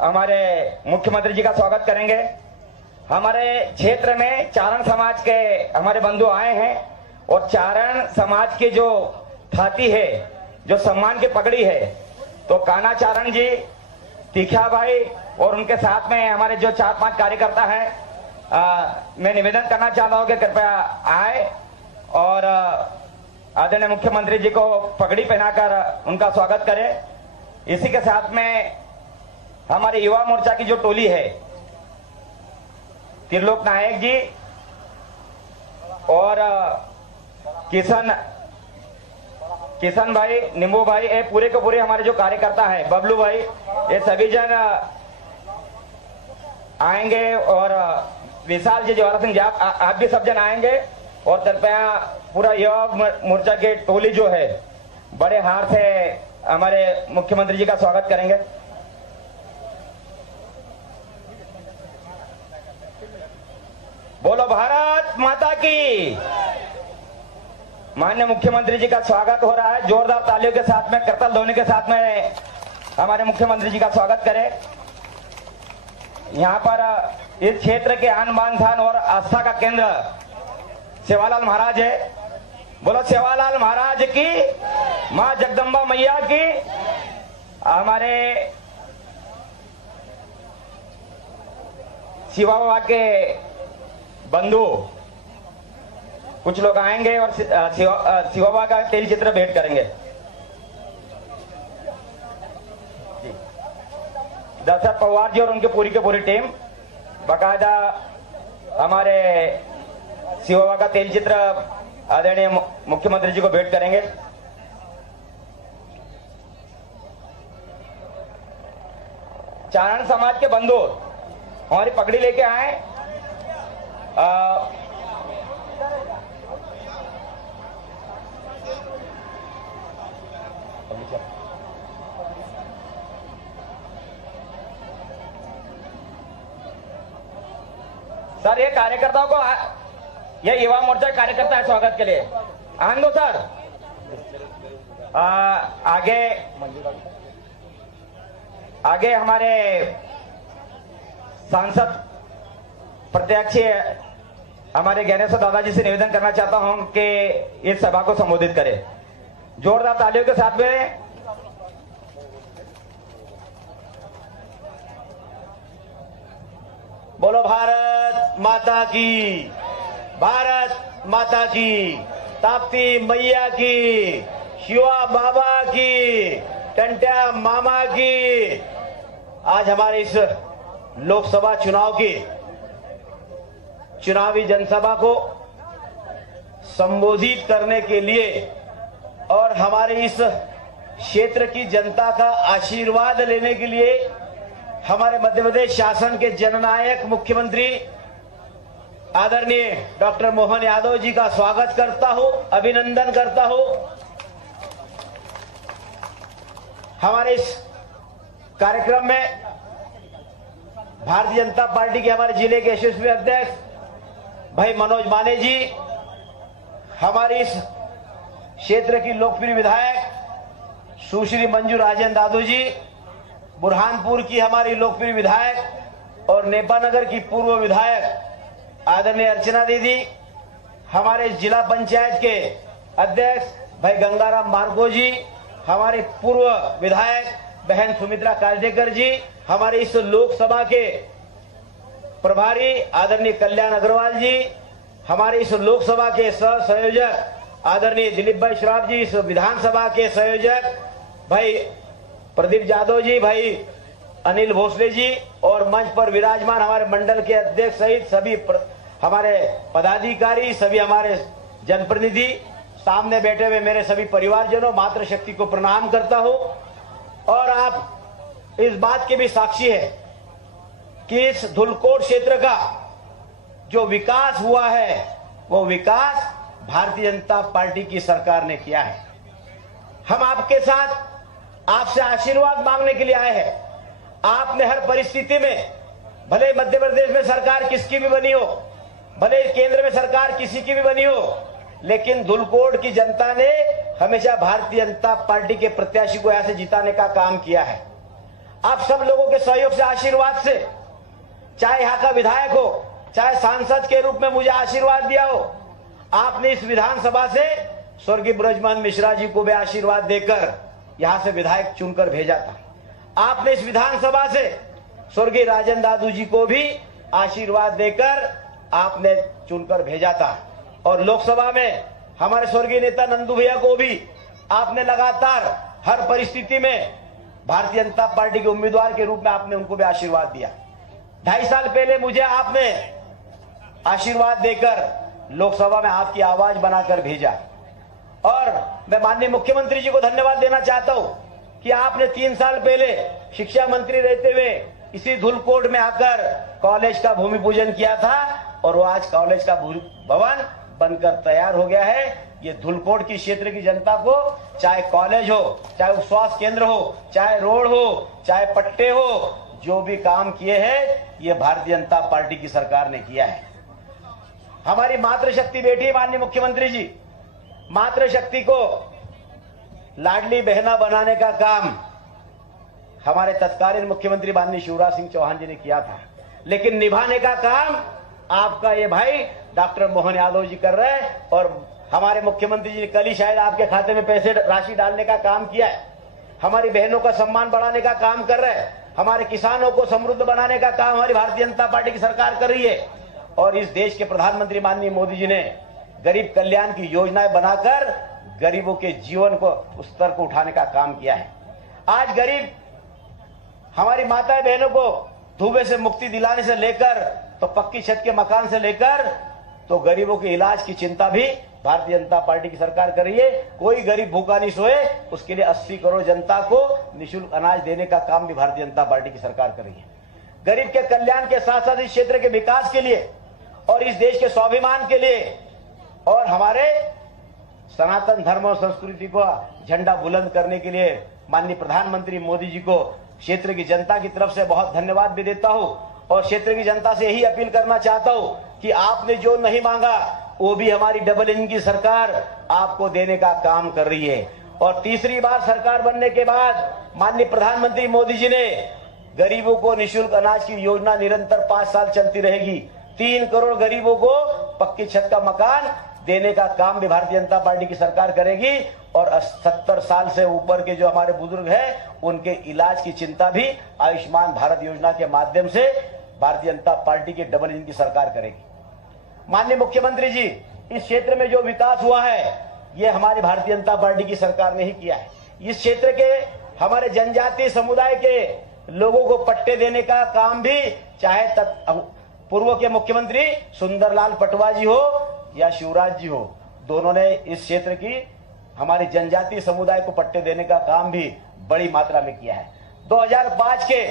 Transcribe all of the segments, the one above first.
हमारे मुख्यमंत्री जी का स्वागत करेंगे। हमारे क्षेत्र में चारण समाज के हमारे बंधु आए हैं और चारण समाज की जो थाती है, जो सम्मान की पगड़ी है, तो कान्हा चारण जी, तीखा भाई और उनके साथ में हमारे जो 4-5 कार्यकर्ता हैं, मैं निवेदन करना चाहता हूं कि कृपया आए और आदरणीय मुख्यमंत्री जी को पगड़ी पहनाकर उनका स्वागत करें। इसी के साथ में हमारे युवा मोर्चा की जो टोली है, त्रिलोक नायक जी और किशन भाई, नींबू भाई, ये पूरे के पूरे हमारे जो कार्यकर्ता हैं, बबलू भाई, ये सभी जन आएंगे और विशाल जी, जवाहर सिंह जी, आप भी सब जन आएंगे और कृपया पूरा युवा मोर्चा की टोली जो है बड़े हार से हमारे मुख्यमंत्री जी का स्वागत करेंगे। बोलो भारत माता की। माननीय मुख्यमंत्री जी का स्वागत हो रहा है, जोरदार तालियों के साथ में, करतल ध्वनि के साथ में हमारे मुख्यमंत्री जी का स्वागत करें। यहाँ पर इस क्षेत्र के आन बान शान और आस्था का केंद्र सेवालाल महाराज है। बोलो सेवालाल महाराज की, मां जगदम्बा मैया की। हमारे शिवा बाबा के बंधु कुछ लोग आएंगे और शिवा बाबा का तेल चित्र भेंट करेंगे। दशरथ पवार जी और उनकी पूरी की पूरी टीम बाकायदा हमारे शिवा बाबा का तेल चित्र आदरणीय मुख्यमंत्री जी को भेंट करेंगे। चारण समाज के बंधु हमारी पगड़ी लेके आए। सर, ये कार्यकर्ताओं को, ये युवा मोर्चा कार्यकर्ता है, स्वागत के लिए आन दो सर। आगे हमारे सांसद प्रत्याशी हमारे ज्ञानेश्वर दादाजी से निवेदन करना चाहता हूं कि इस सभा को संबोधित करें। जोरदार तालियों के साथ में। बोलो भारत माता की, भारत माता की, ताप्ती मैया की, शिवा बाबा की, टंट्या मामा की। आज हमारे इस लोकसभा चुनाव की चुनावी जनसभा को संबोधित करने के लिए और हमारे इस क्षेत्र की जनता का आशीर्वाद लेने के लिए हमारे मध्य प्रदेश शासन के जननायक मुख्यमंत्री आदरणीय डॉक्टर मोहन यादव जी का स्वागत करता हूं, अभिनंदन करता हूं। हमारे इस कार्यक्रम में भारतीय जनता पार्टी के हमारे जिले के यशस्वी अध्यक्ष भाई मनोज माने जी, हमारे इस क्षेत्र की लोकप्रिय विधायक सुश्री मंजू राजेंद्र दादू जी, बुरहानपुर की हमारी लोकप्रिय विधायक और नेपानगर की पूर्व विधायक आदरणीय अर्चना दीदी, हमारे जिला पंचायत के अध्यक्ष भाई गंगाराम मार्को जी, हमारे पूर्व विधायक बहन सुमित्रा कालडेकर जी, हमारे इस लोकसभा के प्रभारी आदरणीय कल्याण अग्रवाल जी, हमारे इस लोकसभा के सह संयोजक आदरणीय दिलीप भाई श्राफ जी, इस विधानसभा के संयोजक भाई प्रदीप यादव जी, भाई अनिल भोसले जी और मंच पर विराजमान हमारे मंडल के अध्यक्ष सहित सभी हमारे पदाधिकारी, सभी हमारे जनप्रतिनिधि, सामने बैठे हुए मेरे सभी परिवारजनों, मातृशक्ति को प्रणाम करता हूं। और आप इस बात के भी साक्षी है कि इस धुलकोट क्षेत्र का जो विकास हुआ है वो विकास भारतीय जनता पार्टी की सरकार ने किया है। हम आपके साथ आपसे आशीर्वाद मांगने के लिए आए हैं। आपने हर परिस्थिति में, भले मध्य प्रदेश में सरकार किसकी भी बनी हो, भले केंद्र में सरकार किसी की भी बनी हो, लेकिन धुलकोट की जनता ने हमेशा भारतीय जनता पार्टी के प्रत्याशी को यहां से जिताने का काम किया है। आप सब लोगों के सहयोग से, आशीर्वाद से, चाहे यहाँ का विधायक हो, चाहे सांसद के रूप में मुझे आशीर्वाद दिया हो, आपने इस विधानसभा से स्वर्गीय ब्रजमोहन मिश्रा जी को भी आशीर्वाद देकर यहां से विधायक चुनकर भेजा था। आपने इस विधानसभा से स्वर्गीय राजन दादू जी को भी आशीर्वाद देकर आपने चुनकर भेजा था। और लोकसभा में हमारे स्वर्गीय नेता नंदू भैया को भी आपने लगातार हर परिस्थिति में भारतीय जनता पार्टी के उम्मीदवार के रूप में आपने उनको भी आशीर्वाद दिया। 2.5 साल पहले मुझे आपने आशीर्वाद देकर लोकसभा में आपकी आवाज बनाकर भेजा। और मैं माननीय मुख्यमंत्री जी को धन्यवाद देना चाहता हूं कि आपने 3 साल पहले शिक्षा मंत्री रहते हुए इसी धुलकोट में आकर कॉलेज का भूमि पूजन किया था और वो आज कॉलेज का भवन बनकर तैयार हो गया है। ये धुलकोट की क्षेत्र की जनता को, चाहे कॉलेज हो, चाहे उपस्वास्थ्य केंद्र हो, चाहे रोड हो, चाहे पट्टे हो, जो भी काम किए हैं ये भारतीय जनता पार्टी की सरकार ने किया है। हमारी मातृशक्ति बेटी माननीय मुख्यमंत्री जी, मातृशक्ति को लाडली बहना बनाने का काम हमारे तत्कालीन मुख्यमंत्री माननीय शिवराज सिंह चौहान जी ने किया था, लेकिन निभाने का काम आपका ये भाई डॉक्टर मोहन यादव जी कर रहे हैं। और हमारे मुख्यमंत्री जी ने कल ही शायद आपके खाते में पैसे राशि डालने का काम किया है। हमारी बहनों का सम्मान बढ़ाने का काम कर रहे हैं। हमारे किसानों को समृद्ध बनाने का काम हमारी भारतीय जनता पार्टी की सरकार कर रही है। और इस देश के प्रधानमंत्री माननीय मोदी जी ने गरीब कल्याण की योजनाएं बनाकर गरीबों के जीवन को, उस स्तर को उठाने का काम किया है। आज गरीब हमारी माताएं बहनों को धुएं से मुक्ति दिलाने से लेकर तो पक्की छत के मकान से लेकर तो गरीबों के इलाज की चिंता भी भारतीय जनता पार्टी की सरकार कर रही है। कोई गरीब भूखा नहीं सोए, उसके लिए 80 करोड़ जनता को निःशुल्क अनाज देने का काम भी भारतीय जनता पार्टी की सरकार कर रही है। गरीब के कल्याण के साथ साथ इस क्षेत्र के विकास के लिए और इस देश के स्वाभिमान के लिए और हमारे सनातन धर्म और संस्कृति को झंडा बुलंद करने के लिए माननीय प्रधानमंत्री मोदी जी को क्षेत्र की जनता की तरफ से बहुत धन्यवाद भी देता हूं। और क्षेत्र की जनता से यही अपील करना चाहता हूं कि आपने जो नहीं मांगा वो भी हमारी डबल इंजन की सरकार आपको देने का काम कर रही है। और तीसरी बार सरकार बनने के बाद माननीय प्रधानमंत्री मोदी जी ने गरीबों को निःशुल्क अनाज की योजना निरंतर 5 साल चलती रहेगी। 3 करोड़ गरीबों को पक्की छत का मकान देने का काम भी भारतीय जनता पार्टी की सरकार करेगी। और 70 साल से ऊपर के जो हमारे बुजुर्ग हैं उनके इलाज की चिंता भी आयुष्मान भारत योजना के माध्यम से भारतीय जनता पार्टी के डबल इंजन की सरकार करेगी। माननीय मुख्यमंत्री जी, इस क्षेत्र में जो विकास हुआ है ये हमारी भारतीय जनता पार्टी की सरकार ने ही किया है। इस क्षेत्र के हमारे जनजातीय समुदाय के लोगों को पट्टे देने का काम भी चाहे पूर्व के मुख्यमंत्री सुंदरलाल पटवा जी हो या शिवराज जी हो, दोनों ने इस क्षेत्र की हमारे जनजातीय समुदाय को पट्टे देने का काम भी बड़ी मात्रा में किया है। 2005 के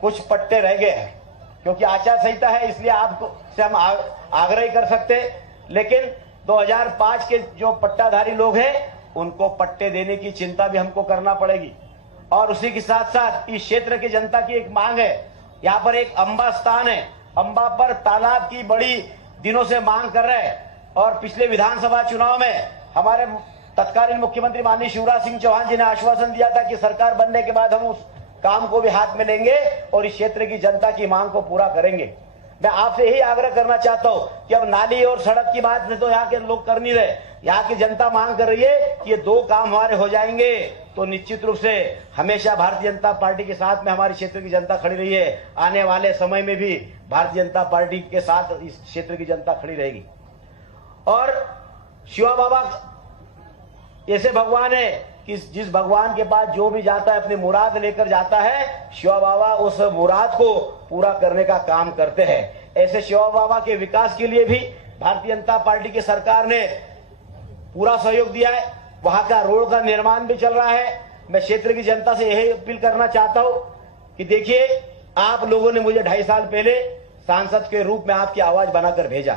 कुछ पट्टे रह गए हैं क्योंकि आचार संहिता है, इसलिए आपको से हम आग्रह ही कर सकते, लेकिन 2005 के जो पट्टाधारी लोग हैं उनको पट्टे देने की चिंता भी हमको करना पड़ेगी। और उसी के साथ साथ इस क्षेत्र की जनता की एक मांग है, यहाँ पर एक अंबा स्थान है, अंबा पर तालाब की बड़ी दिनों से मांग कर रहे हैं। और पिछले विधानसभा चुनाव में हमारे तत्कालीन मुख्यमंत्री माननीय शिवराज सिंह चौहान जी ने आश्वासन दिया था कि सरकार बनने के बाद हम उस काम को भी हाथ में लेंगे और इस क्षेत्र की जनता की मांग को पूरा करेंगे। मैं आपसे यही आग्रह करना चाहता हूं कि अब नाली और सड़क की बात तो यहाँ के लोग कर नहीं रहे, यहाँ की जनता मांग कर रही है कि ये 2 काम हमारे हो जाएंगे तो निश्चित रूप से हमेशा भारतीय जनता पार्टी के साथ में हमारे क्षेत्र की जनता खड़ी रही है। आने वाले समय में भी भारतीय जनता पार्टी के साथ इस क्षेत्र की जनता खड़ी रहेगी। और शिवा बाबा ऐसे भगवान है कि जिस भगवान के पास जो भी जाता है अपनी मुराद लेकर जाता है, शिवा बाबा उस मुराद को पूरा करने का काम करते हैं। ऐसे शिवा बाबा के विकास के लिए भी भारतीय जनता पार्टी की सरकार ने पूरा सहयोग दिया है। वहां का रोड का निर्माण भी चल रहा है। मैं क्षेत्र की जनता से यही अपील करना चाहता हूं कि देखिए, आप लोगों ने मुझे 2.5 साल पहले सांसद के रूप में आपकी आवाज बनाकर भेजा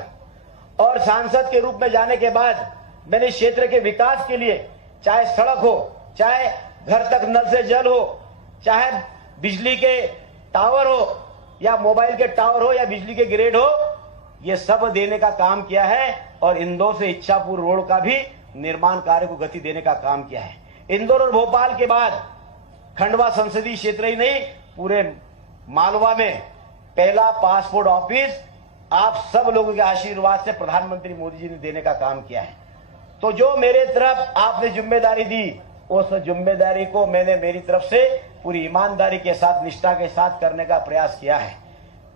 और सांसद के रूप में जाने के बाद मैंने इस क्षेत्र के विकास के लिए, चाहे सड़क हो, चाहे घर तक नल से जल हो, चाहे बिजली के टावर हो या मोबाइल के टावर हो या बिजली के ग्रेड हो, ये सब देने का काम किया है। और इंदौर से इच्छापुर रोड का भी निर्माण कार्य को गति देने का काम किया है। इंदौर और भोपाल के बाद खंडवा संसदीय क्षेत्र ही नहीं, पूरे मालवा में पहला पासपोर्ट ऑफिस आप सब लोगों के आशीर्वाद से प्रधानमंत्री मोदी जी ने देने का काम किया है। तो जो मेरे तरफ आपने जिम्मेदारी दी, उस जिम्मेदारी को मैंने मेरी तरफ से पूरी ईमानदारी के साथ, निष्ठा के साथ करने का प्रयास किया है।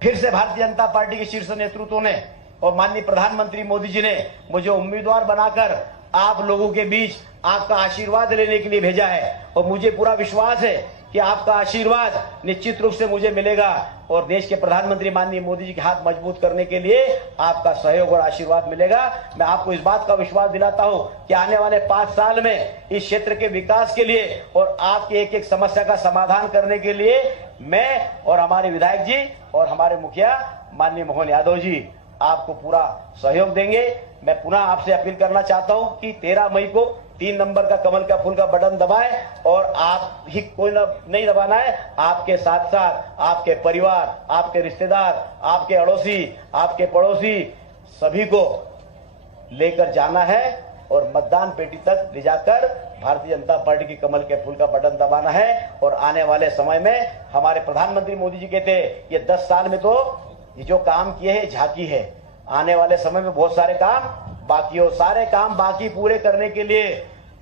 फिर से भारतीय जनता पार्टी के शीर्ष नेतृत्व ने और माननीय प्रधानमंत्री मोदी जी ने मुझे उम्मीदवार बनाकर आप लोगों के बीच आपका आशीर्वाद लेने के लिए भेजा है, और मुझे पूरा विश्वास है कि आपका आशीर्वाद निश्चित रूप से मुझे मिलेगा, और देश के प्रधानमंत्री माननीय मोदी जी के हाथ मजबूत करने के लिए आपका सहयोग और आशीर्वाद मिलेगा। मैं आपको इस बात का विश्वास दिलाता हूं कि आने वाले 5 साल में इस क्षेत्र के विकास के लिए और आपकी एक एक समस्या का समाधान करने के लिए मैं और हमारे विधायक जी और हमारे मुखिया माननीय मोहन यादव जी आपको पूरा सहयोग देंगे। मैं पुनः आपसे अपील करना चाहता हूं कि 13 मई को 3 नंबर का कमल का फूल का बटन दबाएं, और आप ही कोई नहीं दबाना है, आपके साथ साथ आपके परिवार, आपके रिश्तेदार, आपके अड़ोसी, आपके पड़ोसी सभी को लेकर जाना है और मतदान पेटी तक ले जाकर भारतीय जनता पार्टी की कमल के फूल का बटन दबाना है। और आने वाले समय में हमारे प्रधानमंत्री मोदी जी कहते हैं ये 10 साल में तो ये जो काम किए हैं झांकी है, आने वाले समय में बहुत सारे काम बाकी हो, सारे काम बाकी पूरे करने के लिए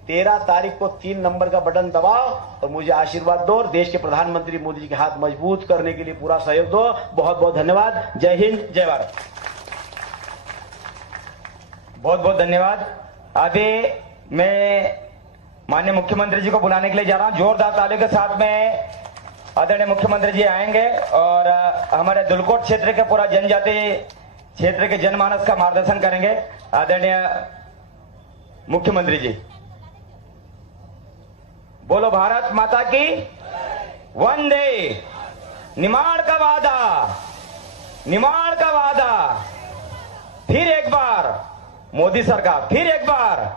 13 तारीख को 3 नंबर का बटन दबाओ और मुझे आशीर्वाद दो, और देश के प्रधानमंत्री मोदी जी के हाथ मजबूत करने के लिए पूरा सहयोग दो। बहुत बहुत धन्यवाद। जय हिंद, जय भारत। बहुत बहुत धन्यवाद। अभी मैं माननीय मुख्यमंत्री जी को बुलाने के लिए जा रहा हूं। जोरदार तालियों के साथ में आदरणीय मुख्यमंत्री जी आएंगे और हमारे दुलकोट क्षेत्र के पूरा जनजातीय क्षेत्र के जनमानस का मार्गदर्शन करेंगे। आदरणीय मुख्यमंत्री जी, बोलो भारत माता की वंदे। निमाड़ का वादा, निमाड़ का वादा, फिर एक बार मोदी सरकार, फिर एक बार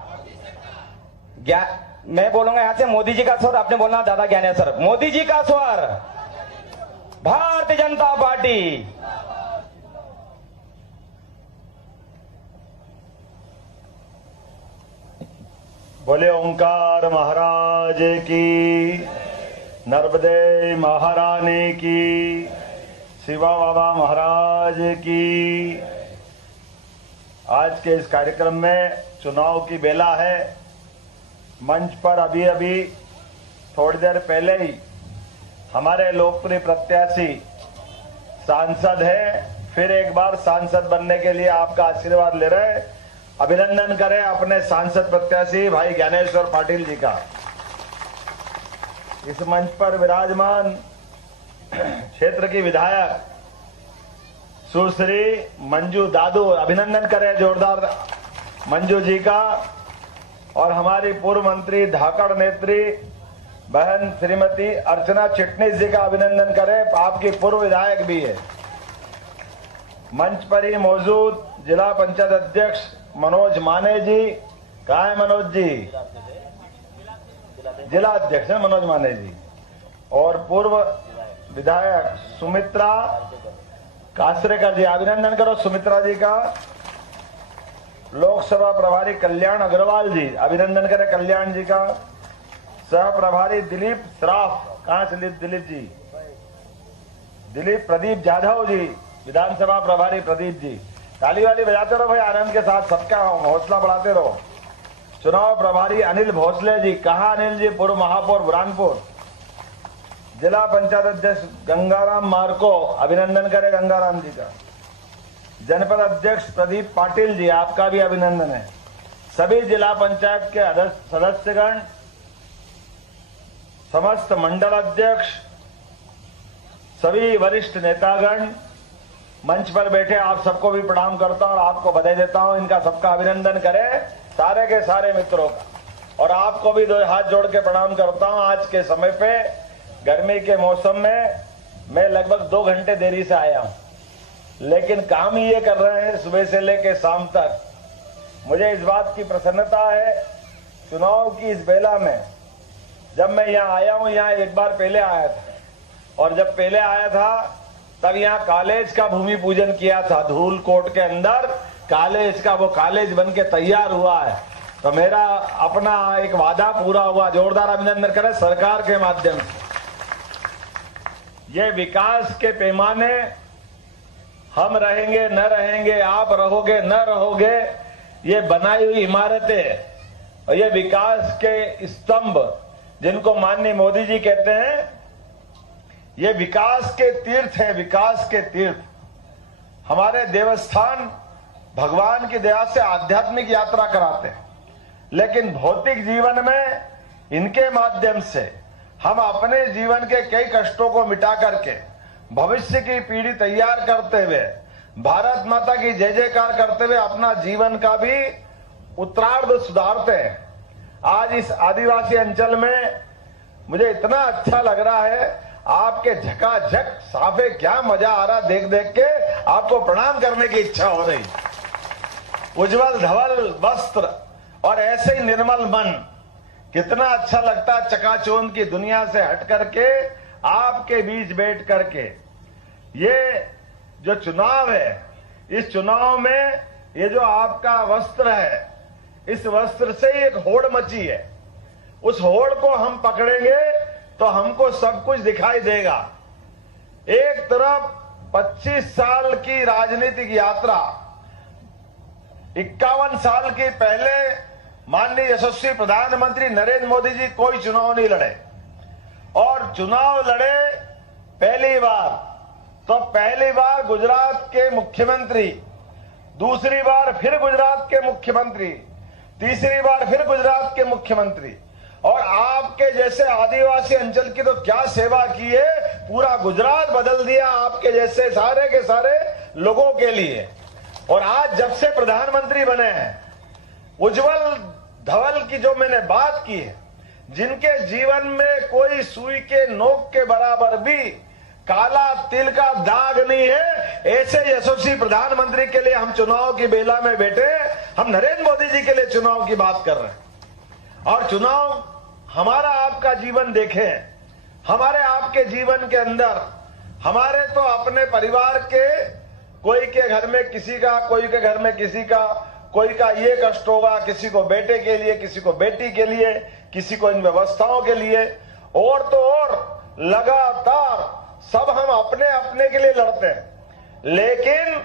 मैं बोलूंगा यहां से मोदी जी का स्वर, आपने बोलना दादा ज्ञानेश्वर। मोदी जी का स्वर, भारतीय जनता पार्टी। बोले ओंकार महाराज की, नर्मदे महारानी की, शिवा बाबा महाराज की। आज के इस कार्यक्रम में चुनाव की बेला है। मंच पर अभी अभी थोड़ी देर पहले ही हमारे लोकप्रिय प्रत्याशी सांसद है, फिर एक बार सांसद बनने के लिए आपका आशीर्वाद ले रहे। अभिनंदन करें अपने सांसद प्रत्याशी भाई ज्ञानेश्वर पाटिल जी का। इस मंच पर विराजमान क्षेत्र की विधायक सुश्री मंजू दादू, अभिनंदन करें जोरदार मंजू जी का। और हमारी पूर्व मंत्री धाकड़ नेत्री बहन श्रीमती अर्चना चिटनीस जी का अभिनंदन करें, आपकी पूर्व विधायक भी है। मंच पर ही मौजूद जिला पंचायत अध्यक्ष मनोज माने जी, कहाँ है मनोज जी? जिला अध्यक्ष है मनोज माने जी। और पूर्व विधायक सुमित्रा कासरेकर जी, अभिनंदन करो सुमित्रा जी का। लोकसभा प्रभारी कल्याण अग्रवाल जी, अभिनंदन करें कल्याण जी का। सह प्रभारी दिलीप श्राफ, कहाँ से दिलीप जी? दिलीप प्रदीप जाधव जी, विधानसभा प्रभारी प्रदीप जी। ताली वाली बजाते रहो भाई, आनंद के साथ सबका हौसला बढ़ाते रहो। चुनाव प्रभारी अनिल भोसले जी, कहाँ अनिल जी? पूर्व महापौर बुरहानपुर। जिला पंचायत अध्यक्ष गंगाराम मार्को, अभिनंदन करें गंगाराम जी का। जनपद अध्यक्ष प्रदीप पाटिल जी, आपका भी अभिनंदन है। सभी जिला पंचायत के सदस्यगण, समस्त मंडल अध्यक्ष, सभी वरिष्ठ नेतागण, मंच पर बैठे आप सबको भी प्रणाम करता हूं और आपको बधाई देता हूं। इनका सबका अभिनंदन करें, सारे के सारे मित्रों का। और आपको भी 2 हाथ जोड़ के प्रणाम करता हूं। आज के समय पे गर्मी के मौसम में मैं लगभग 2 घंटे देरी से आया हूं, लेकिन काम ही ये कर रहे हैं सुबह से लेकर शाम तक। मुझे इस बात की प्रसन्नता है, चुनाव की इस बेला में जब मैं यहाँ आया हूँ, यहाँ एक बार पहले आया था, और जब पहले आया था तब यहाँ कॉलेज का भूमि पूजन किया था। धूलकोट के अंदर कॉलेज का वो कॉलेज बन के तैयार हुआ है। तो मेरा अपना एक वादा पूरा हुआ। जोरदार अभिनंदन करें सरकार के माध्यम से। ये विकास के पैमाने हम रहेंगे न रहेंगे, आप रहोगे न रहोगे, ये बनाई हुई इमारतें और ये विकास के स्तंभ जिनको माननीय मोदी जी कहते हैं, ये विकास के तीर्थ है, विकास के तीर्थ। हमारे देवस्थान भगवान की दया से आध्यात्मिक यात्रा कराते हैं, लेकिन भौतिक जीवन में इनके माध्यम से हम अपने जीवन के कई कष्टों को मिटा करके भविष्य की पीढ़ी तैयार करते हुए, भारत माता की जय जयकार करते हुए अपना जीवन का भी उत्तरार्ध सुधारते हैं। आज इस आदिवासी अंचल में मुझे इतना अच्छा लग रहा है, आपके झकाझक साफे, क्या मजा आ रहा देख देख के, आपको प्रणाम करने की इच्छा हो रही। उज्जवल धवल वस्त्र और ऐसे ही निर्मल मन, कितना अच्छा लगता है चकाचौंध की दुनिया से हट करके आपके बीच बैठ करके। ये जो चुनाव है, इस चुनाव में ये जो आपका वस्त्र है, इस वस्त्र से ही एक होड़ मची है। उस होड़ को हम पकड़ेंगे तो हमको सब कुछ दिखाई देगा। एक तरफ 25 साल की राजनीतिक यात्रा, 51 साल की पहले माननीय यशस्वी प्रधानमंत्री नरेंद्र मोदी जी कोई चुनाव नहीं लड़े, और चुनाव लड़े पहली बार तो पहली बार गुजरात के मुख्यमंत्री, दूसरी बार फिर गुजरात के मुख्यमंत्री, तीसरी बार फिर गुजरात के मुख्यमंत्री। और आपके जैसे आदिवासी अंचल की तो क्या सेवा की है, पूरा गुजरात बदल दिया आपके जैसे सारे के सारे लोगों के लिए। और आज जब से प्रधानमंत्री बने हैं, उज्जवल धवल की जो मैंने बात की है, जिनके जीवन में कोई सुई के नोक के बराबर भी काला तिल का दाग नहीं है, ऐसे यशस्वी प्रधानमंत्री के लिए हम चुनाव की बेला में बैठे, हम नरेंद्र मोदी जी के लिए चुनाव की बात कर रहे हैं। और चुनाव हमारा आपका जीवन देखें, हमारे आपके जीवन के अंदर हमारे तो अपने परिवार के, कोई के घर में किसी का, कोई के घर में किसी का, कोई का ये कष्ट होगा, किसी को बेटे के लिए, किसी को बेटी के लिए, किसी को इन व्यवस्थाओं के लिए, और तो और लगातार सब हम अपने अपने के लिए लड़ते हैं। लेकिन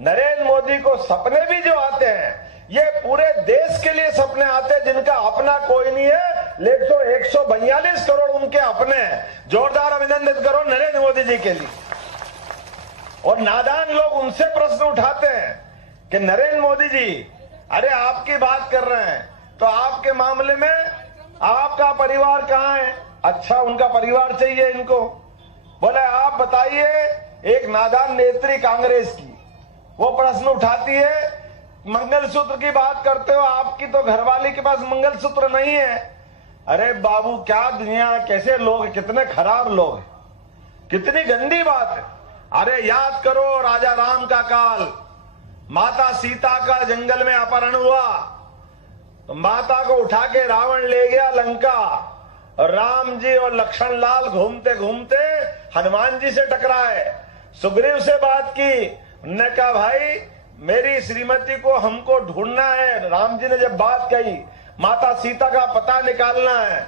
नरेंद्र मोदी को सपने भी जो आते हैं, ये पूरे देश के लिए सपने आते हैं, जिनका अपना कोई नहीं है, लेकिन 142 करोड़ उनके अपने हैं। जोरदार अभिनंदन करो नरेंद्र मोदी जी के लिए। और नादान लोग उनसे प्रश्न उठाते हैं कि नरेंद्र मोदी जी, अरे आपकी बात कर रहे हैं तो आपके मामले में आपका परिवार कहां है? अच्छा, उनका परिवार चाहिए इनको। बोले आप बताइए, एक नादान नेत्री कांग्रेस की वो प्रश्न उठाती है, मंगलसूत्र की बात करते हो, आपकी तो घरवाली के पास मंगलसूत्र नहीं है। अरे बाबू, क्या दुनिया, कैसे लोग, कितने खराब लोग हैं, कितनी गंदी बात है। अरे याद करो राजा राम का काल, माता सीता का जंगल में अपहरण हुआ तो माता को उठा के रावण ले गया लंका। राम जी और लक्ष्मण लाल घूमते घूमते हनुमान जी से टकराए, सुग्रीव से बात की, उन्होंने कहा भाई मेरी श्रीमती को हमको ढूंढना है। राम जी ने जब बात कही माता सीता का पता निकालना है,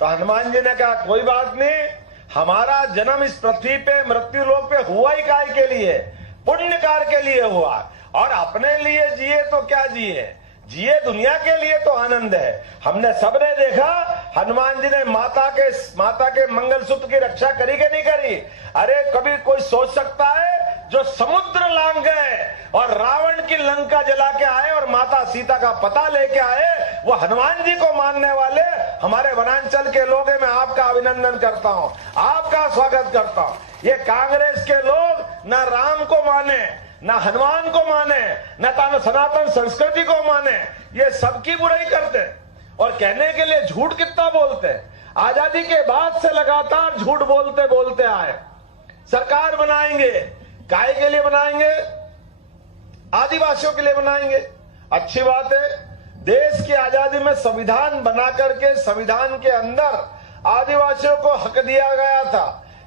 तो हनुमान जी ने कहा कोई बात नहीं, हमारा जन्म इस पृथ्वी पे, मृत्यु लोक पे हुआ ही काय के लिए, पुण्य कार्य के लिए हुआ, और अपने लिए जिए तो क्या जिए, जिए दुनिया के लिए तो आनंद है। हमने सबने देखा हनुमान जी ने माता के मंगलसूत्र की रक्षा करी कि नहीं करी? अरे कभी कोई सोच सकता है जो समुद्र लांग गए और रावण की लंका जला के आए और माता सीता का पता लेके आए, वो हनुमान जी को मानने वाले हमारे वनांचल के लोग हैं। मैं आपका अभिनंदन करता हूं, आपका स्वागत करता हूं। ये कांग्रेस के लोग न राम को माने, न हनुमान को माने, न सनातन संस्कृति को माने, ये सबकी बुराई करते और कहने के लिए झूठ कितना बोलते। आजादी के बाद से लगातार झूठ बोलते बोलते आए। सरकार बनाएंगे, काय के लिए बनाएंगे? आदिवासियों के लिए बनाएंगे। अच्छी बात है, देश की आजादी में संविधान बना करके संविधान के अंदर आदिवासियों को हक दिया गया था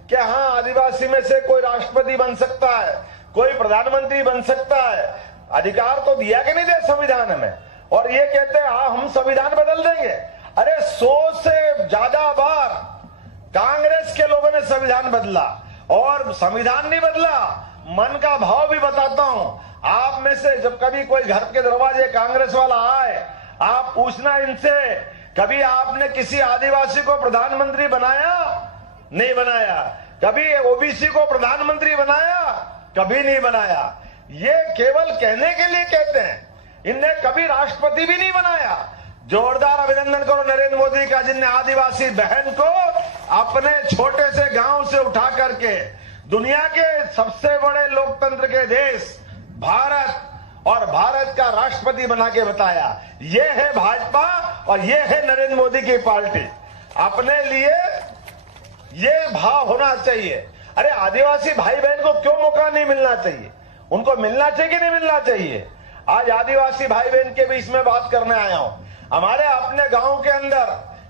कि हाँ, आदिवासी में से कोई राष्ट्रपति बन सकता है, कोई प्रधानमंत्री बन सकता है। अधिकार तो दिया कि नहीं दिया संविधान में? और ये कहते हैं हाँ हम संविधान बदल देंगे। अरे 100 से ज्यादा बार कांग्रेस के लोगों ने संविधान बदला और संविधान नहीं बदला, मन का भाव भी बताता हूं। आप में से जब कभी कोई घर के दरवाजे कांग्रेस वाला आए, आप पूछना इनसे, कभी आपने किसी आदिवासी को प्रधानमंत्री बनाया? नहीं बनाया। कभी ओबीसी को प्रधानमंत्री बनाया? कभी नहीं बनाया। ये केवल कहने के लिए कहते हैं, इनने कभी राष्ट्रपति भी नहीं बनाया। जोरदार अभिनंदन करो नरेंद्र मोदी का, जिनने आदिवासी बहन को अपने छोटे से गांव से उठा करके दुनिया के सबसे बड़े लोकतंत्र के देश भारत और भारत का राष्ट्रपति बना के बताया। ये है भाजपा और ये है नरेंद्र मोदी की पार्टी। अपने लिए ये भाव होना चाहिए। अरे आदिवासी भाई बहन को क्यों मौका नहीं मिलना चाहिए? उनको मिलना चाहिए कि नहीं मिलना चाहिए? आज आदिवासी भाई बहन के बीच में बात करने आया हूं। हमारे अपने गांव के अंदर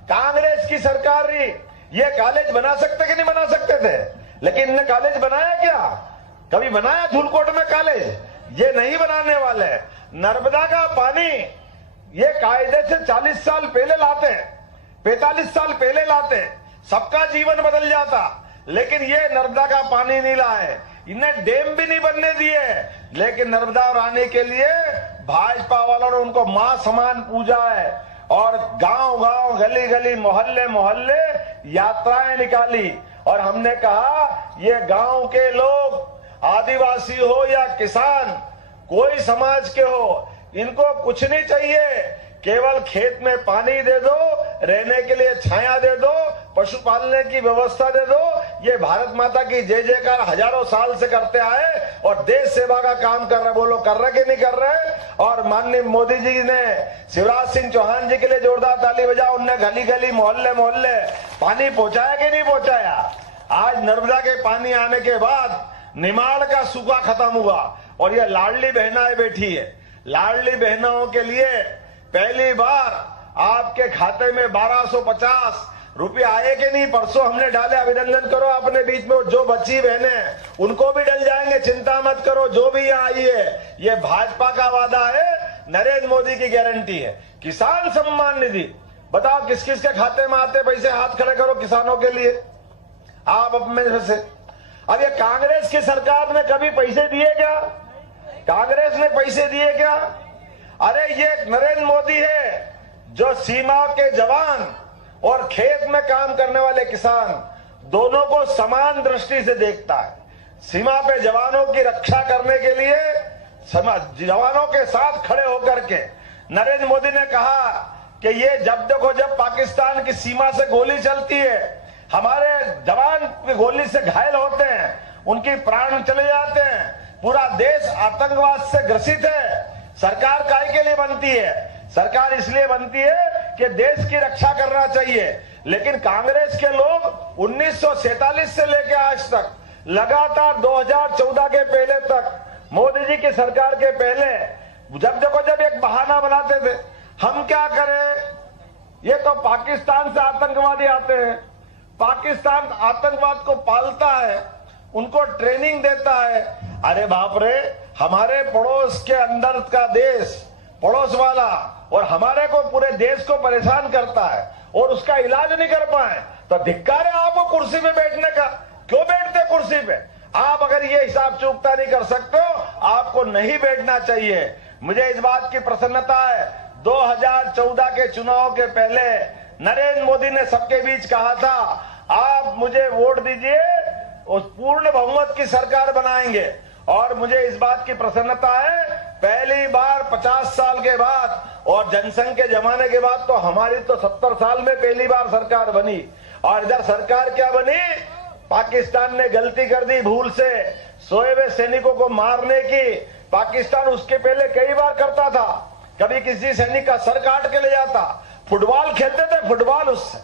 कांग्रेस की सरकार रही, ये कॉलेज बना सकते कि नहीं बना सकते थे, लेकिन इनने कॉलेज बनाया क्या? कभी बनाया धूलकोट में कॉलेज? ये नहीं बनाने वाले। नर्मदा का पानी ये कायदे से 40 साल पहले लाते हैं, 45 साल पहले लाते हैं, सबका जीवन बदल जाता, लेकिन ये नर्मदा का पानी नहीं लाए। इन्हें डैम भी नहीं बनने दिए, लेकिन नर्मदा और आने के लिए भाजपा वालों ने उनको मां समान पूजा है और गांव गांव गली गली मोहल्ले मोहल्ले यात्राएं निकाली। और हमने कहा ये गांव के लोग आदिवासी हो या किसान, कोई समाज के हो, इनको कुछ नहीं चाहिए, केवल खेत में पानी दे दो, रहने के लिए छाया दे दो, पशु पालने की व्यवस्था दे दो। ये भारत माता की जय जयकार हजारों साल से करते आए और देश सेवा का काम कर रहे। बोलो कर रहे कि नहीं कर रहे? और माननीय मोदी जी ने शिवराज सिंह चौहान जी के लिए जोरदार ताली बजाओ। उनने गली गली मोहल्ले मोहल्ले पानी पहुंचाया कि नहीं पहुंचाया? आज नर्मदा के पानी आने के बाद निमाड़ का सूखा खत्म हुआ और ये लाडली बहनाएं बैठी है। लाडली बहनों के लिए पहली बार आपके खाते में 1250 रुपये आए कि नहीं? परसों हमने डाले, अभिनंदन करो। अपने बीच में जो बच्ची बहनें उनको भी डल जाएंगे, चिंता मत करो। जो भी यहाँ आई है, ये भाजपा का वादा है, नरेंद्र मोदी की गारंटी है। किसान सम्मान निधि बताओ किस किस के खाते में आते पैसे? हाथ खड़े करो किसानों के लिए। आप अपने से, अब ये कांग्रेस की सरकार ने कभी पैसे दिए क्या? कांग्रेस ने पैसे दिए क्या? अरे ये नरेंद्र मोदी है जो सीमा के जवान और खेत में काम करने वाले किसान दोनों को समान दृष्टि से देखता है। सीमा पे जवानों की रक्षा करने के लिए जवानों के साथ खड़े होकर के नरेंद्र मोदी ने कहा कि ये जब देखो जब पाकिस्तान की सीमा से गोली चलती है, हमारे जवान की गोली से घायल होते हैं, उनकी प्राण चले जाते हैं, पूरा देश आतंकवाद से ग्रसित है। सरकार काय के लिए बनती है? सरकार इसलिए बनती है कि देश की रक्षा करना चाहिए। लेकिन कांग्रेस के लोग 1947 से लेकर आज तक लगातार 2014 के पहले तक, मोदी जी की सरकार के पहले, जब देखो जब एक बहाना बनाते थे, हम क्या करें, ये तो पाकिस्तान से आतंकवादी आते हैं, पाकिस्तान आतंकवाद को पालता है, उनको ट्रेनिंग देता है। अरे बाप रे, हमारे पड़ोस के अंदर का देश, पड़ोस वाला, और हमारे को पूरे देश को परेशान करता है और उसका इलाज नहीं कर पाए, तो धिक्कार है आपको कुर्सी पे बैठने का। क्यों बैठते कुर्सी पे? आप अगर ये हिसाब चूकता नहीं कर सकते हो, आपको नहीं बैठना चाहिए। मुझे इस बात की प्रसन्नता है, 2014 के चुनाव के पहले नरेंद्र मोदी ने सबके बीच कहा था, आप मुझे वोट दीजिए, उस पूर्ण बहुमत की सरकार बनाएंगे। और मुझे इस बात की प्रसन्नता है, पहली बार 50 साल के बाद और जनसंघ के जमाने के बाद तो हमारी तो 70 साल में पहली बार सरकार बनी। और इधर सरकार क्या बनी? पाकिस्तान ने गलती कर दी भूल से, सोए हुए सैनिकों को मारने की। पाकिस्तान उसके पहले कई बार करता था, कभी किसी सैनिक का सर काट के ले जाता। फुटबॉल खेलते थे, फुटबॉल उससे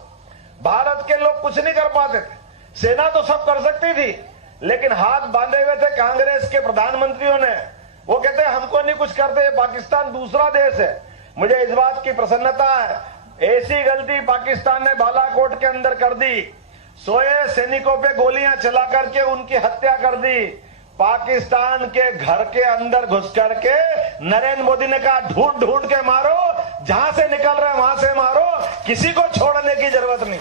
भारत के लोग कुछ नहीं कर पाते थे। सेना तो सब कर सकती थी, लेकिन हाथ बांधे हुए थे कांग्रेस के प्रधानमंत्रियों ने। वो कहते हैं हमको नहीं कुछ करते, पाकिस्तान दूसरा देश है। मुझे इस बात की प्रसन्नता है, ऐसी गलती पाकिस्तान ने बालाकोट के अंदर कर दी, सोए सैनिकों पे गोलियां चला करके उनकी हत्या कर दी। पाकिस्तान के घर के अंदर घुस करके नरेंद्र मोदी ने कहा ढूंढ ढूंढ के मारो, जहां से निकल रहे हैं वहां से मारो, किसी को छोड़ने की जरूरत नहीं।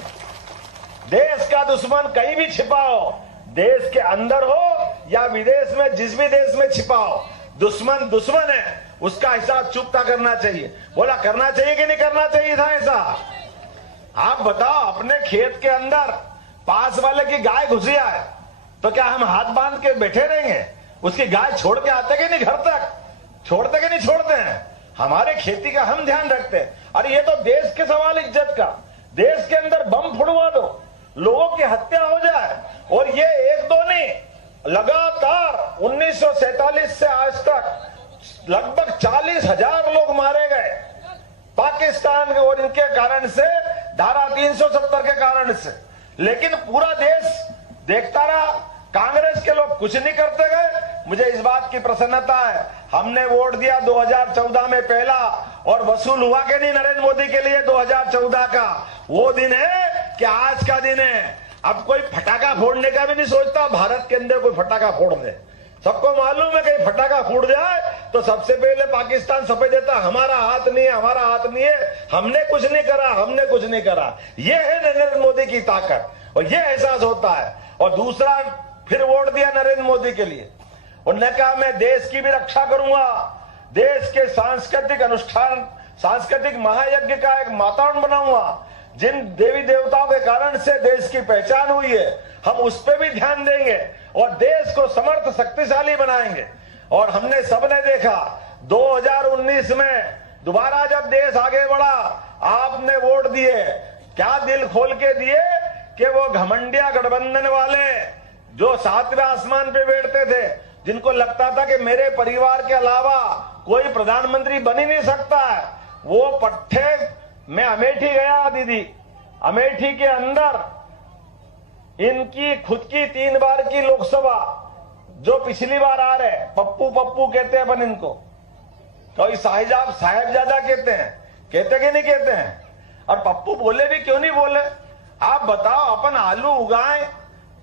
देश का दुश्मन कहीं भी छिपा हो, देश के अंदर हो या विदेश में, जिस भी देश में छिपा हो, दुश्मन दुश्मन है, उसका हिसाब चुकता करना चाहिए। बोला करना चाहिए कि नहीं करना चाहिए था ऐसा? आप बताओ, अपने खेत के अंदर पास वाले की गाय घुसी आए तो क्या हम हाथ बांध के बैठे रहेंगे? उसकी गाय छोड़ के आते कि नहीं घर तक? छोड़ते कि नहीं छोड़ते हैं? हमारे खेती का हम ध्यान रखते हैं। अरे ये तो देश के सवाल इज्जत का। देश के अंदर बम फुड़वा दो, लोगों की हत्या हो जाए, और ये एक दो नहीं, लगातार 1947 से आज तक लगभग 40,000 लोग मारे गए पाकिस्तान के, और इनके कारण से, धारा 370 के कारण से। लेकिन पूरा देश देखता रहा, कांग्रेस के लोग कुछ नहीं करते गए। मुझे इस बात की प्रसन्नता है, हमने वोट दिया 2014 में पहला, और वसूल हुआ कि नहीं नरेंद्र मोदी के लिए 2014 का? वो दिन है कि आज का दिन है। अब कोई फटाका फोड़ने का भी नहीं सोचता भारत के अंदर कोई फटाका फोड़ दे। सबको मालूम है कि फटाका फूट जाए तो सबसे पहले पाकिस्तान सफेद देता, हमारा हाथ नहीं है, हमारा हाथ नहीं है, हमने कुछ नहीं करा, हमने कुछ नहीं करा। ये है नरेंद्र मोदी की ताकत, और ये एहसास होता है। और दूसरा, फिर वोट दिया नरेंद्र मोदी के लिए, उन्होंने कहा मैं देश की भी रक्षा करूंगा, देश के सांस्कृतिक अनुष्ठान, सांस्कृतिक महायज्ञ का एक वातावरण बनाऊंगा। जिन देवी देवताओं के कारण से देश की पहचान हुई है, हम उस पर भी ध्यान देंगे और देश को समर्थ शक्तिशाली बनाएंगे। और हमने सबने देखा 2019 में दोबारा जब देश आगे बढ़ा, आपने वोट दिए, क्या दिल खोल के दिए कि वो घमंडिया गठबंधन वाले जो 7वें आसमान पे बैठते थे, जिनको लगता था कि मेरे परिवार के अलावा कोई प्रधानमंत्री बन ही नहीं सकता है, वो पट्टे। मैं अमेठी गया दीदी, अमेठी के अंदर इनकी खुद की 3 बार की लोकसभा, जो पिछली बार आ रहे, पप्पू पप्पू कहते हैं अपन इनको, कोई साहिबजादा कहते कि नहीं कहते हैं? और पप्पू बोले भी क्यों नहीं बोले? आप बताओ, अपन आलू उगाएं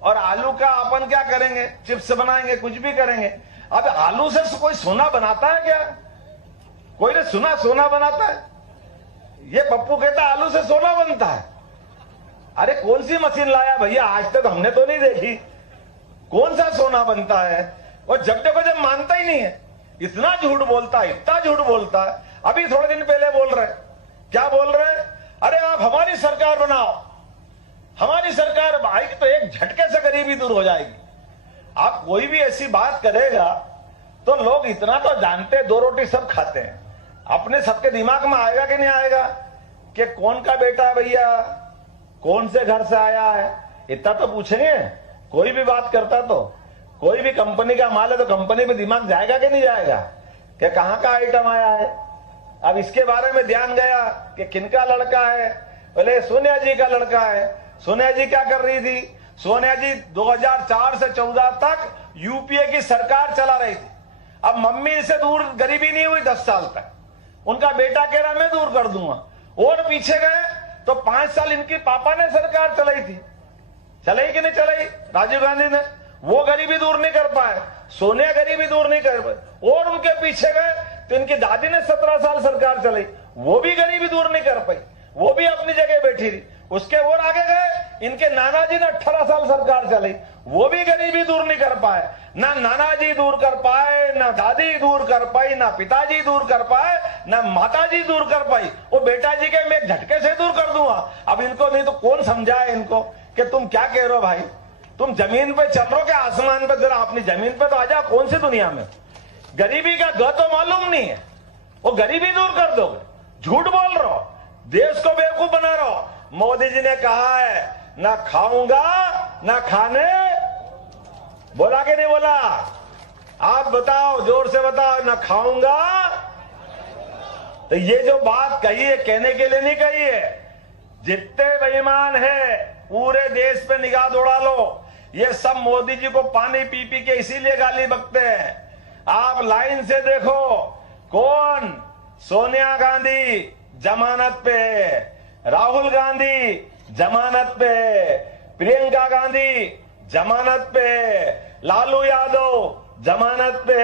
और आलू का अपन क्या करेंगे? चिप्स बनाएंगे, कुछ भी करेंगे। अब आलू से कोई सोना बनाता है क्या? कोई ने सुना सोना बनाता है? ये पप्पू कहता आलू से सोना बनता है। अरे कौन सी मशीन लाया भैया? आज तक हमने तो नहीं देखी। कौन सा सोना बनता है? और जब देखो जब मानता ही नहीं है, इतना झूठ बोलता है, इतना झूठ बोलता है। अभी थोड़े दिन पहले बोल रहे, क्या बोल रहे हैं? अरे आप हमारी सरकार बनाओ, हमारी सरकार आएगी तो एक झटके से गरीबी दूर हो जाएगी। आप कोई भी ऐसी बात करेगा तो लोग इतना तो जानते, 2 रोटी सब खाते हैं। अपने सबके दिमाग में आएगा कि नहीं आएगा कि कौन का बेटा है भैया, कौन से घर से आया है, इतना तो पूछेंगे। कोई भी बात करता तो, कोई भी कंपनी का माल है तो कंपनी में दिमाग जाएगा कि नहीं जाएगा कि कहां का आइटम आया है। अब इसके बारे में ध्यान गया कि किनका लड़का है, बोले सोनिया जी का लड़का है। सोनिया जी क्या कर रही थी? सोनिया जी 2004 से 14 तक यूपीए की सरकार चला रही थी। अब मम्मी से दूर गरीबी नहीं हुई 10 साल तक। उनका बेटा कह रहा मैं दूर कर दूंगा, और पीछे गए तो 5 साल इनकी पापा ने सरकार चलाई थी। चलाई कि नहीं चलाई? राजीव गांधी ने। वो गरीबी दूर नहीं कर पाए, सोनिया गरीबी दूर नहीं कर पाए। और उनके पीछे गए तो इनकी दादी ने 17 साल सरकार चलाई, वो भी गरीबी दूर नहीं कर पाई, वो भी अपनी जगह बैठी रही। उसके और आगे गए, इनके नाना जी ने 18 साल सरकार चलाई, वो भी गरीबी दूर नहीं कर पाए। ना नाना जी दूर कर पाए, ना दादी दूर कर पाई, ना पिताजी दूर कर पाए, ना माता जी दूर कर पाई। वो बेटा जी के मैं एक झटके से दूर कर दूंगा। अब इनको नहीं तो कौन समझाए इनको कि तुम क्या कह रहे हो भाई? तुम जमीन पे चल रहे हो कि आसमान पे? जरा अपनी जमीन पे तो आ जाओ। कौन सी दुनिया में? गरीबी का ग तो मालूम नहीं है, वो गरीबी दूर कर दोगे। झूठ बोल रहे हो, देश को बेवकूफ बना रहे हो। मोदी जी ने कहा है ना खाऊंगा ना खाने, बोला कि नहीं बोला? आप बताओ, जोर से बताओ, ना खाऊंगा। तो ये जो बात कही है, कहने के लिए नहीं कही है। जितने बेईमान है पूरे देश पे निगाह दौड़ा लो, ये सब मोदी जी को पानी पी पी के इसीलिए गाली बकते हैं। आप लाइन से देखो, कौन? सोनिया गांधी जमानत पे, राहुल गांधी जमानत पे, प्रियंका गांधी जमानत पे, लालू यादव जमानत पे।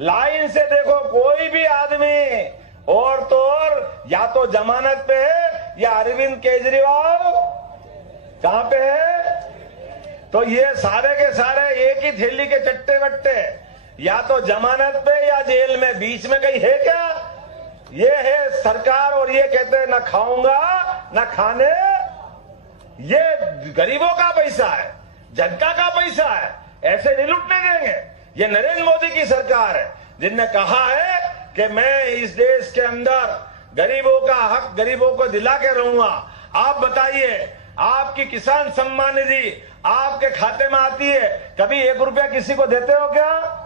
लाइन से देखो, कोई भी आदमी और तो और या तो जमानत पे है या अरविंद केजरीवाल कहां पे है? तो ये सारे के सारे एक ही थैली के चट्टे बट्टे, या तो जमानत पे या जेल में, बीच में कहीं है क्या? ये है सरकार, और ये कहते हैं ना खाऊंगा ना खाने। ये गरीबों का पैसा है, जनता का पैसा है, ऐसे नहीं लूटने देंगे। ये नरेंद्र मोदी की सरकार है जिनने कहा है कि मैं इस देश के अंदर गरीबों का हक गरीबों को दिला के रहूंगा। आप बताइए, आपकी किसान सम्मान निधि आपके खाते में आती है, कभी 1 रुपया किसी को देते हो क्या?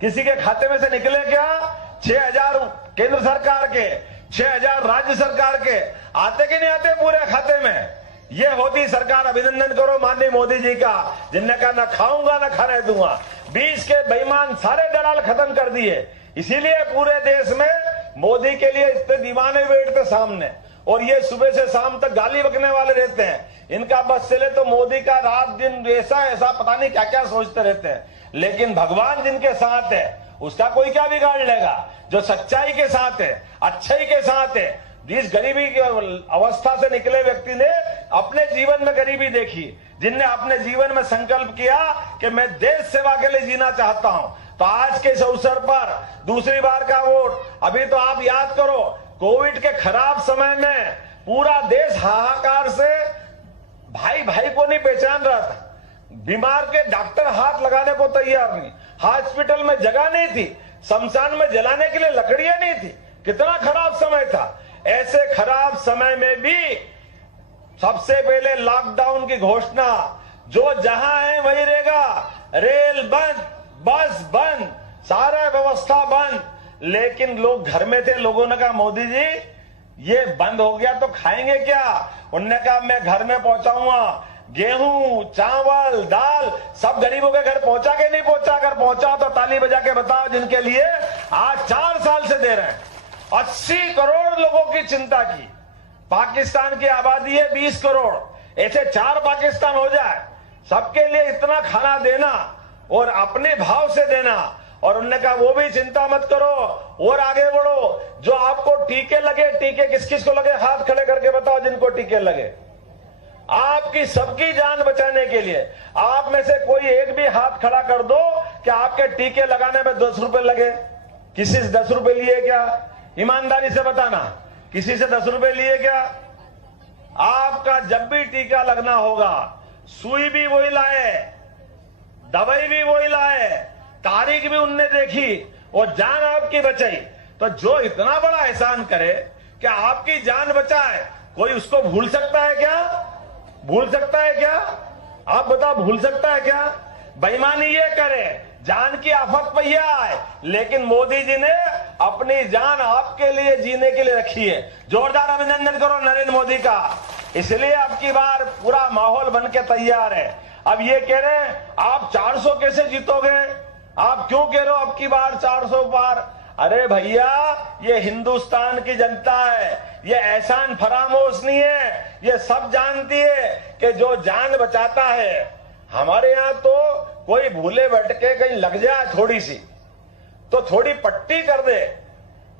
किसी के खाते में से निकले क्या? 6,000 केंद्र सरकार के, 6,000 राज्य सरकार के आते कि नहीं आते पूरे खाते में? ये होती सरकार। अभिनंदन करो माननीय मोदी जी का, जिनने कहा ना खाऊंगा ना खाने दूंगा। 20 के बेईमान सारे दलाल खत्म कर दिए। इसीलिए पूरे देश में मोदी के लिए इतने दीवाने बैठते सामने, और ये सुबह से शाम तक गाली बकने वाले रहते हैं। इनका बस चले तो मोदी का रात दिन ऐसा ऐसा पता नहीं क्या क्या सोचते रहते हैं। लेकिन भगवान जिनके साथ है उसका कोई क्या बिगाड़ लेगा? जो सच्चाई के साथ है, अच्छाई के साथ है। जिस गरीबी की अवस्था से निकले व्यक्ति ने अपने जीवन में गरीबी देखी, जिनने अपने जीवन में संकल्प किया कि मैं देश सेवा के लिए जीना चाहता हूं, तो आज के इस अवसर पर दूसरी बार का वोट। अभी तो आप याद करो, कोविड के खराब समय में पूरा देश हाहाकार से भाई भाई को नहीं पहचान रहा था। बीमार के डॉक्टर हाथ लगाने को तैयार नहीं, हॉस्पिटल में जगह नहीं थी, शमशान में जलाने के लिए लकड़ियां नहीं थी। कितना खराब समय था। ऐसे खराब समय में भी सबसे पहले लॉकडाउन की घोषणा, जो जहां है वही रहेगा। रेल बंद, बस बंद, सारा व्यवस्था बंद। लेकिन लोग घर में थे, लोगों ने कहा मोदी जी ये बंद हो गया तो खाएंगे क्या? उन्होंने कहा मैं घर में पहुंचाऊंगा गेहूं, चावल, दाल, सब गरीबों के घर पहुंचा के नहीं पहुंचा? अगर पहुंचा तो ताली बजा के बताओ, जिनके लिए आज 4 साल से दे रहे हैं। 80 करोड़ लोगों की चिंता की। पाकिस्तान की आबादी है 20 करोड़, ऐसे 4 पाकिस्तान हो जाए, सबके लिए इतना खाना देना और अपने भाव से देना। और उन्होंने कहा वो भी चिंता मत करो और आगे बढ़ो। जो आपको टीके लगे, टीके किस किस को लगे? हाथ खड़े करके बताओ जिनको टीके लगे। आपकी सबकी जान बचाने के लिए आप में से कोई एक भी हाथ खड़ा कर दो कि आपके टीके लगाने में 10 रुपए लगे। किसी से 10 रुपए लिए क्या? ईमानदारी से बताना, किसी से 10 रुपए लिए क्या? आपका जब भी टीका लगना होगा, सुई भी वही लाए, दवाई भी वही लाए, तारीख भी उनने देखी और जान आपकी बचाई। तो जो इतना बड़ा एहसान करे कि आपकी जान बचाए, कोई उसको भूल सकता है क्या? भूल सकता है क्या? आप बताओ, भूल सकता है क्या? बेईमानी ये करे, जान की आफत पे आए, लेकिन मोदी जी ने अपनी जान आपके लिए जीने के लिए रखी है। जोरदार अभिनंदन करो नरेंद्र मोदी का। इसलिए अब की बार पूरा माहौल बन के तैयार है। अब ये कह रहे हैं आप 400 कैसे जीतोगे? आप क्यों कह रहे हो अब की बार 400 पार? अरे भैया, ये हिंदुस्तान की जनता है, ये एहसान फरामोश नहीं है। ये सब जानती है कि जो जान बचाता है, हमारे यहाँ तो कोई भूले भटके कहीं लग जाए थोड़ी सी तो थोड़ी पट्टी कर दे,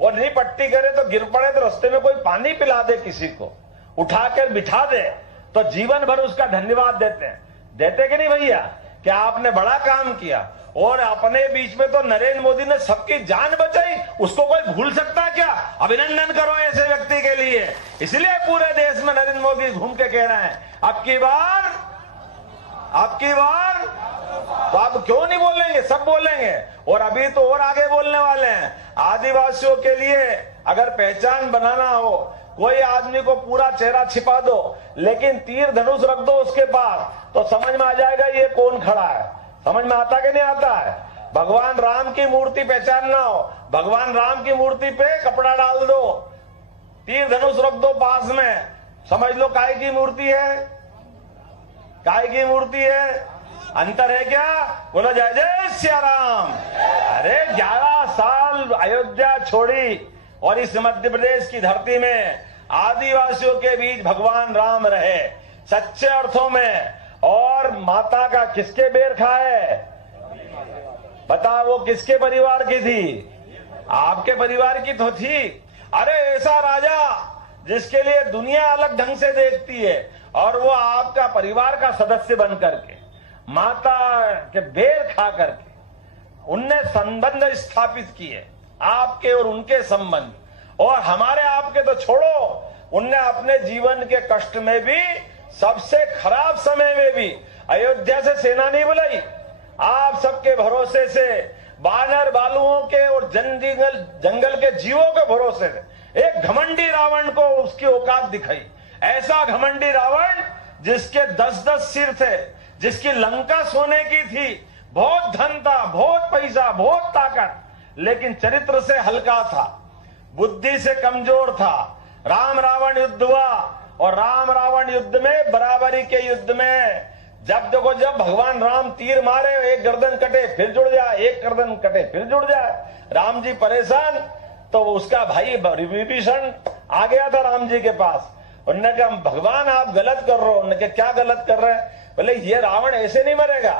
और नहीं पट्टी करे तो गिर पड़े तो रास्ते में कोई पानी पिला दे, किसी को उठाकर बिठा दे, तो जीवन भर उसका धन्यवाद देते हैं। देते कि नहीं भैया? कि आपने बड़ा काम किया। और अपने बीच में तो नरेंद्र मोदी ने सबकी जान बचाई, उसको कोई भूल सकता है क्या? अभिनंदन करो ऐसे व्यक्ति के लिए। इसलिए पूरे देश में नरेंद्र मोदी घूम के कह रहे हैं अब की बार तो आप क्यों नहीं बोलेंगे? सब बोलेंगे, और अभी तो और आगे बोलने वाले हैं। आदिवासियों के लिए अगर पहचान बनाना हो, कोई आदमी को पूरा चेहरा छिपा दो, लेकिन तीर धनुष रख दो उसके पास, तो समझ में आ जाएगा ये कौन खड़ा है। समझ में आता कि नहीं आता है? भगवान राम की मूर्ति पहचानना हो, भगवान राम की मूर्ति पे कपड़ा डाल दो, तीर धनुष रख दो पास में, समझ लो काय की मूर्ति है, काय की मूर्ति है। अंतर है क्या? बोलो जय जय सिया राम। अरे 11 साल अयोध्या छोड़ी और इस मध्य प्रदेश की धरती में आदिवासियों के बीच भगवान राम रहे सच्चे अर्थों में। और माता का किसके बेर खाए? बता, वो किसके परिवार की थी? आपके परिवार की तो थी। अरे ऐसा राजा जिसके लिए दुनिया अलग ढंग से देखती है, और वो आपका परिवार का सदस्य बन करके माता के बेर खा करके उनने संबंध स्थापित किए, आपके और उनके संबंध, और हमारे आपके तो छोड़ो, उनने अपने जीवन के कष्ट में भी, सबसे खराब समय में भी अयोध्या से सेना नहीं बुलाई, आप सबके भरोसे से, बानर बालुओं के और जंगल के जीवों के भरोसे से एक घमंडी रावण को उसकी औकात दिखाई। ऐसा घमंडी रावण जिसके 10-10 सिर थे, जिसकी लंका सोने की थी, बहुत धन था, बहुत पैसा, बहुत ताकत, लेकिन चरित्र से हल्का था, बुद्धि से कमजोर था। राम रावण युद्ध हुआ, और राम रावण युद्ध में, बराबरी के युद्ध में, जब देखो जब भगवान राम तीर मारे, एक गर्दन कटे फिर जुड़ जाए, एक गर्दन कटे फिर जुड़ जाए, राम जी परेशान। तो उसका भाई विभीषण आ गया था राम जी के पास, उन्होंने कहा भगवान आप गलत कर रहे हो। उन्होंने कहा क्या गलत कर रहे हैं? बोले ये रावण ऐसे नहीं मरेगा।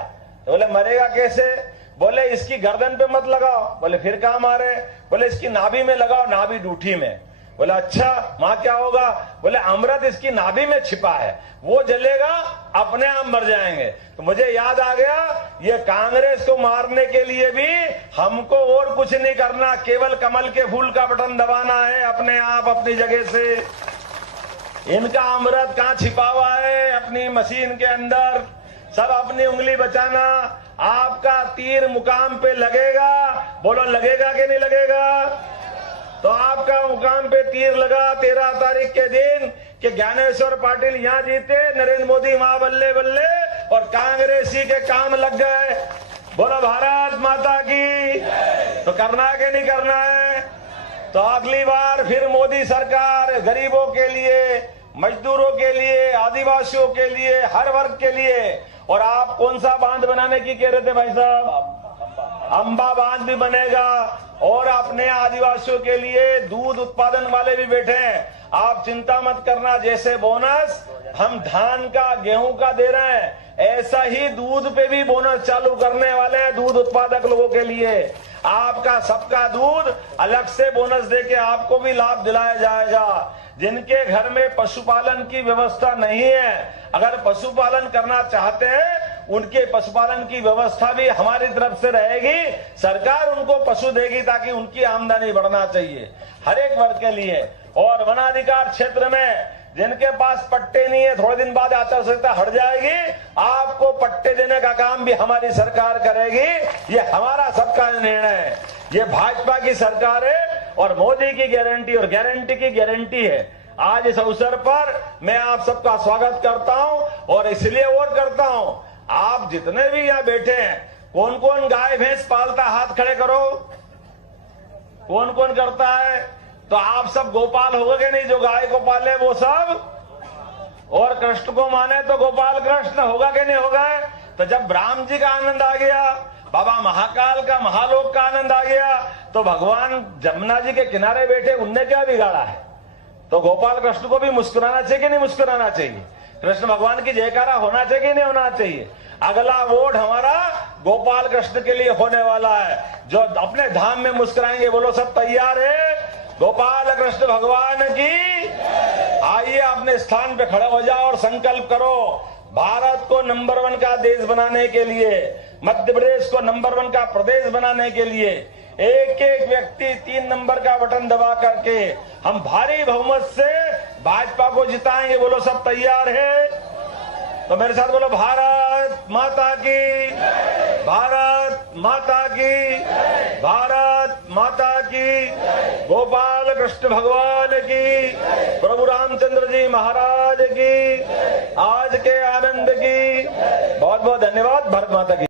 तो बोले मरेगा कैसे? बोले इसकी गर्दन पे मत लगाओ। बोले फिर कहां मारे? बोले इसकी नाभि में लगाओ, नाभि डूठी में। बोले अच्छा वहां क्या होगा? बोले अमृत इसकी नाभि में छिपा है, वो जलेगा, अपने आप मर जाएंगे। तो मुझे याद आ गया, ये कांग्रेस को मारने के लिए भी हमको और कुछ नहीं करना, केवल कमल के फूल का बटन दबाना है अपने आप अपनी जगह से। इनका अमृत कहां छिपा हुआ है? अपनी मशीन के अंदर। सब अपनी उंगली बचाना। आपका तीर मुकाम पे लगेगा, बोलो लगेगा कि नहीं लगेगा? तो आपका मुकाम पे तीर लगा 13 तारीख के दिन कि ज्ञानेश्वर पाटिल यहां जीते, नरेंद्र मोदी वहां बल्ले बल्ले, और कांग्रेसी के काम लग गए। बोलो भारत माता की। तो करना है कि नहीं करना है? तो अगली बार फिर मोदी सरकार गरीबों के लिए, मजदूरों के लिए, आदिवासियों के लिए, हर वर्ग के लिए। और आप कौन सा बांध बनाने की कह रहे थे भाई साहब? अंबा बांध भी बनेगा, और अपने आदिवासियों के लिए दूध उत्पादन वाले भी बैठे हैं। आप चिंता मत करना, जैसे बोनस हम धान का, गेहूं का दे रहे हैं, ऐसा ही दूध पे भी बोनस चालू करने वाले हैं दूध उत्पादक लोगों के लिए। आपका सबका दूध अलग से बोनस देके आपको भी लाभ दिलाया जाएगा। जिनके घर में पशुपालन की व्यवस्था नहीं है, अगर पशुपालन करना चाहते हैं, उनके पशुपालन की व्यवस्था भी हमारी तरफ से रहेगी। सरकार उनको पशु देगी ताकि उनकी आमदनी बढ़ना चाहिए हर एक वर्ग के लिए। और वनाधिकार क्षेत्र में जिनके पास पट्टे नहीं है, थोड़े दिन बाद आचार संहिता हट जाएगी, आपको पट्टे देने का काम भी हमारी सरकार करेगी। ये हमारा सबका निर्णय है। ये भाजपा की सरकार है और मोदी की गारंटी, और गारंटी की गारंटी है। आज इस अवसर पर मैं आप सबका स्वागत करता हूं, और इसलिए और करता हूं, आप जितने भी यहाँ बैठे हैं, कौन कौन गाय भैंस पालता, हाथ खड़े करो। कौन कौन करता है? तो आप सब गोपाल हो गए नहीं? जो गाय को पाले वो सब, और कृष्ण को माने तो गोपाल कृष्ण होगा कि नहीं होगा? तो जब राम जी का आनंद आ गया, बाबा महाकाल का, महालोक का आनंद आ गया, तो भगवान जमुना जी के किनारे बैठे, उनने क्या बिगाड़ा है? तो गोपाल कृष्ण को भी मुस्कुराना चाहिए कि नहीं मुस्कुराना चाहिए? कृष्ण भगवान की जयकारा होना चाहिए कि नहीं होना चाहिए? अगला वोट हमारा गोपाल कृष्ण के लिए होने वाला है, जो अपने धाम में मुस्कुराएंगे। बोलो सब तैयार है? गोपाल कृष्ण भगवान की। आइए अपने स्थान पे खड़े हो जाओ और संकल्प करो, भारत को नंबर 1 का देश बनाने के लिए, मध्य प्रदेश को नंबर 1 का प्रदेश बनाने के लिए एक एक व्यक्ति 3 नंबर का बटन दबा करके हम भारी बहुमत से भाजपा को जिताएंगे। बोलो सब तैयार है? तो मेरे साथ बोलो भारत माता की, भारत माता की, भारत माता की, गोपाल कृष्ण भगवान की, प्रभु रामचंद्र जी महाराज की, आज के आनंद की। बहुत बहुत धन्यवाद। भारत माता की।